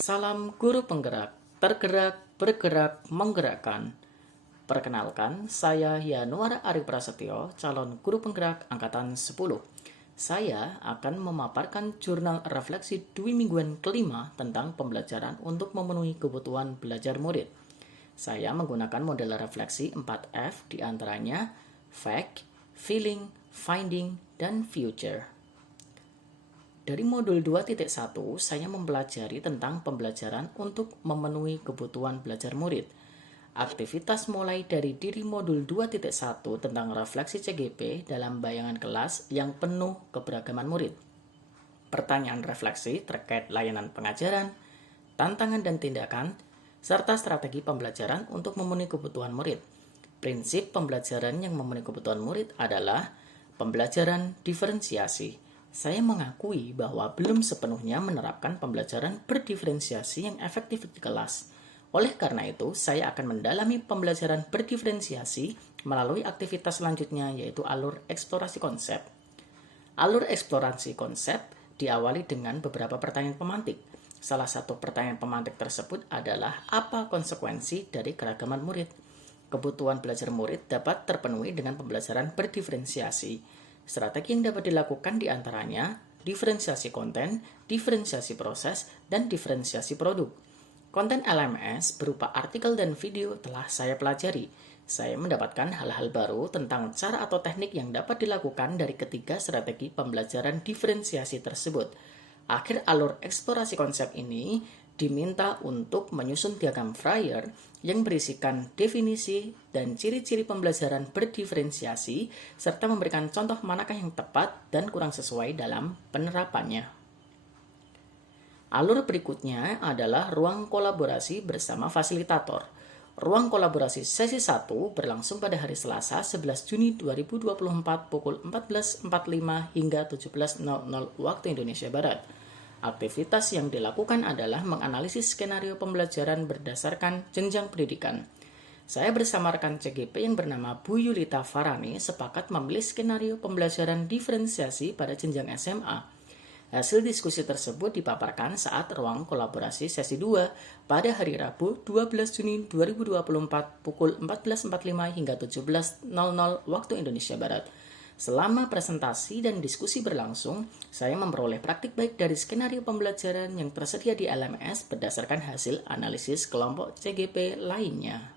Salam guru penggerak, tergerak, bergerak, menggerakkan. Perkenalkan, saya Yanuar Ari Prasetyo, calon guru penggerak angkatan 10. Saya akan memaparkan jurnal refleksi dwi mingguan kelima tentang pembelajaran untuk memenuhi kebutuhan belajar murid. Saya menggunakan model refleksi 4F diantaranya Fact, Feeling, Finding, dan Future. Dari modul 2.1, saya mempelajari tentang pembelajaran untuk memenuhi kebutuhan belajar murid. Aktivitas mulai dari diri modul 2.1 tentang refleksi CGP dalam bayangan kelas yang penuh keberagaman murid. Pertanyaan refleksi terkait layanan pengajaran, tantangan dan tindakan, serta strategi pembelajaran untuk memenuhi kebutuhan murid. Prinsip pembelajaran yang memenuhi kebutuhan murid adalah pembelajaran diferensiasi. Saya mengakui bahwa belum sepenuhnya menerapkan pembelajaran berdiferensiasi yang efektif di kelas. Oleh karena itu, saya akan mendalami pembelajaran berdiferensiasi melalui aktivitas selanjutnya, yaitu alur eksplorasi konsep. Alur eksplorasi konsep diawali dengan beberapa pertanyaan pemantik. Salah satu pertanyaan pemantik tersebut adalah apa konsekuensi dari keragaman murid. Kebutuhan belajar murid dapat terpenuhi dengan pembelajaran berdiferensiasi. Strategi yang dapat dilakukan diantaranya diferensiasi konten, diferensiasi proses, dan diferensiasi produk. Konten LMS berupa artikel dan video telah saya pelajari. Saya mendapatkan hal-hal baru tentang cara atau teknik yang dapat dilakukan dari ketiga strategi pembelajaran diferensiasi tersebut. Akhir alur eksplorasi konsep ini diminta untuk menyusun diagram Fryer yang berisikan definisi dan ciri-ciri pembelajaran berdiferensiasi serta memberikan contoh manakah yang tepat dan kurang sesuai dalam penerapannya. Alur berikutnya adalah ruang kolaborasi bersama fasilitator. Ruang kolaborasi sesi 1 berlangsung pada hari Selasa 11 Juni 2024 pukul 14.45 hingga 17.00 waktu Indonesia Barat. Aktivitas yang dilakukan adalah menganalisis skenario pembelajaran berdasarkan jenjang pendidikan. Saya bersama rekan CGP yang bernama Bu Yulita Farani sepakat memilih skenario pembelajaran diferensiasi pada jenjang SMA. Hasil diskusi tersebut dipaparkan saat ruang kolaborasi sesi 2 pada hari Rabu 12 Juni 2024 pukul 14.45 hingga 17.00 waktu Indonesia Barat. Selama presentasi dan diskusi berlangsung, saya memperoleh praktik baik dari skenario pembelajaran yang tersedia di LMS berdasarkan hasil analisis kelompok CGP lainnya.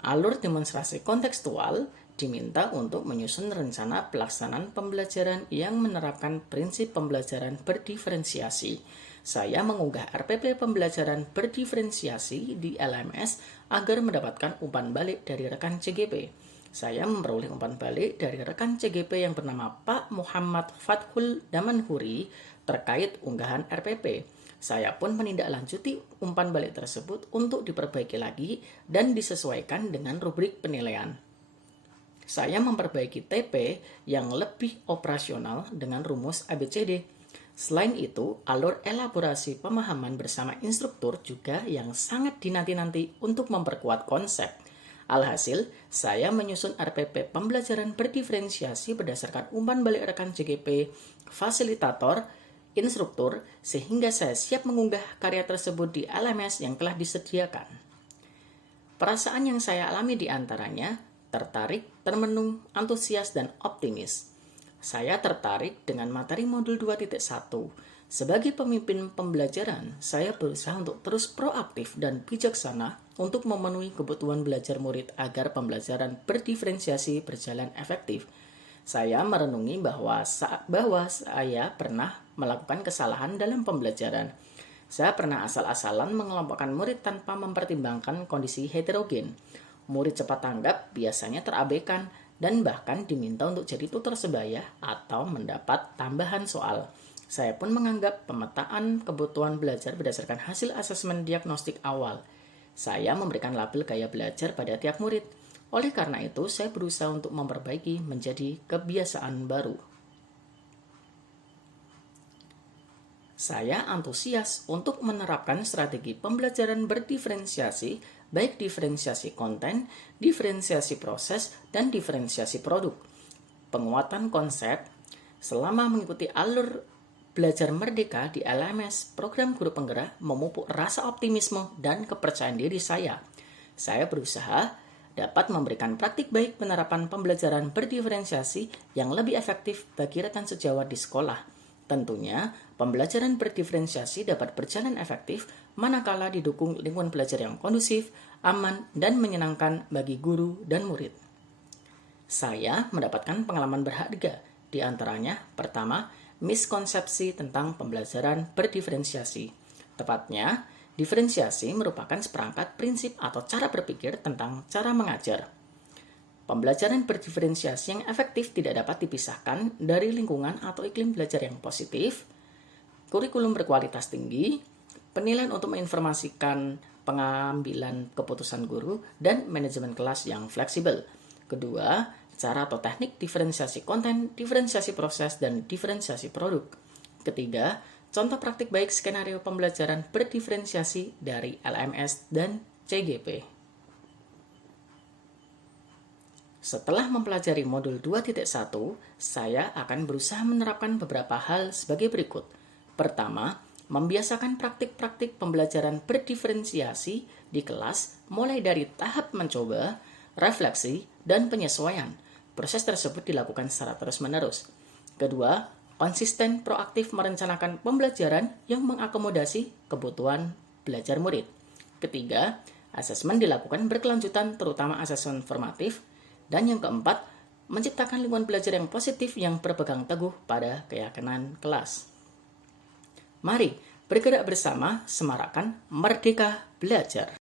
Alur demonstrasi kontekstual diminta untuk menyusun rencana pelaksanaan pembelajaran yang menerapkan prinsip pembelajaran berdiferensiasi. Saya mengunggah RPP pembelajaran berdiferensiasi di LMS agar mendapatkan umpan balik dari rekan CGP. Saya memperoleh umpan balik dari rekan CGP yang bernama Pak Muhammad Fathul Damanhuri terkait unggahan RPP. Saya pun menindaklanjuti umpan balik tersebut untuk diperbaiki lagi dan disesuaikan dengan rubrik penilaian. Saya memperbaiki TP yang lebih operasional dengan rumus ABCD. Selain itu, alur elaborasi pemahaman bersama instruktur juga yang sangat dinanti-nanti untuk memperkuat konsep. Alhasil, saya menyusun RPP pembelajaran berdiferensiasi berdasarkan umpan balik rekan CGP, fasilitator, instruktur, sehingga saya siap mengunggah karya tersebut di LMS yang telah disediakan. Perasaan yang saya alami di antaranya tertarik, termenung, antusias, dan optimis. Saya tertarik dengan materi modul 2.1. Sebagai pemimpin pembelajaran, saya berusaha untuk terus proaktif dan bijaksana untuk memenuhi kebutuhan belajar murid agar pembelajaran berdiferensiasi berjalan efektif. Saya merenungi bahwa saya pernah melakukan kesalahan dalam pembelajaran. Saya pernah asal-asalan mengelompokkan murid tanpa mempertimbangkan kondisi heterogen. Murid cepat tanggap biasanya terabaikan dan bahkan diminta untuk jadi tutor sebaya atau mendapat tambahan soal. Saya pun menganggap pemetaan kebutuhan belajar berdasarkan hasil asesmen diagnostik awal. Saya memberikan label gaya belajar pada tiap murid. Oleh karena itu, saya berusaha untuk memperbaiki menjadi kebiasaan baru. Saya antusias untuk menerapkan strategi pembelajaran berdiferensiasi, baik diferensiasi konten, diferensiasi proses, dan diferensiasi produk. Penguatan konsep selama mengikuti alur belajar merdeka di LMS Program Guru Penggerak memupuk rasa optimisme dan kepercayaan diri saya. Saya berusaha dapat memberikan praktik baik penerapan pembelajaran berdiferensiasi yang lebih efektif bagi rekan sejawat di sekolah. Tentunya, pembelajaran berdiferensiasi dapat berjalan efektif manakala didukung lingkungan belajar yang kondusif, aman, dan menyenangkan bagi guru dan murid. Saya mendapatkan pengalaman berharga, di antaranya, pertama, miskonsepsi tentang pembelajaran berdiferensiasi. Tepatnya, diferensiasi merupakan seperangkat prinsip atau cara berpikir tentang cara mengajar. Pembelajaran berdiferensiasi yang efektif tidak dapat dipisahkan dari lingkungan atau iklim belajar yang positif, kurikulum berkualitas tinggi, penilaian untuk menginformasikan pengambilan keputusan guru, dan manajemen kelas yang fleksibel. Kedua, cara atau teknik diferensiasi konten, diferensiasi proses, dan diferensiasi produk. Ketiga, contoh praktik baik skenario pembelajaran berdiferensiasi dari LMS dan CGP. Setelah mempelajari modul 2.1, saya akan berusaha menerapkan beberapa hal sebagai berikut. Pertama, membiasakan praktik-praktik pembelajaran berdiferensiasi di kelas mulai dari tahap mencoba, refleksi, dan penyesuaian. Proses tersebut dilakukan secara terus-menerus. Kedua, konsisten proaktif merencanakan pembelajaran yang mengakomodasi kebutuhan belajar murid. Ketiga, asesmen dilakukan berkelanjutan terutama asesmen formatif. Dan yang keempat, menciptakan lingkungan belajar yang positif yang berpegang teguh pada keyakinan kelas. Mari bergerak bersama, semarakan Merdeka Belajar.